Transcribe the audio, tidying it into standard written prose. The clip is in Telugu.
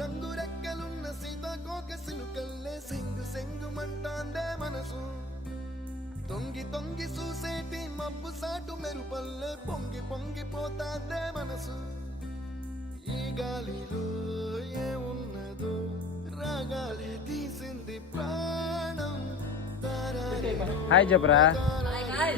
రంగు రెక్కలున్న సీతాకోక సినుకల్లే సెంగు సెంగు మంటాందే మనసు తొంగి తొంగి చూసేటి మబ్బు సాటు మెరుపల్లే పొంగి పొంగిపోతాందే మనసు ఈ గాలిలో ఏమున్నదో రాగాలే తీసింది ప్రాణం హాయ్ చెప్పరా హాయ్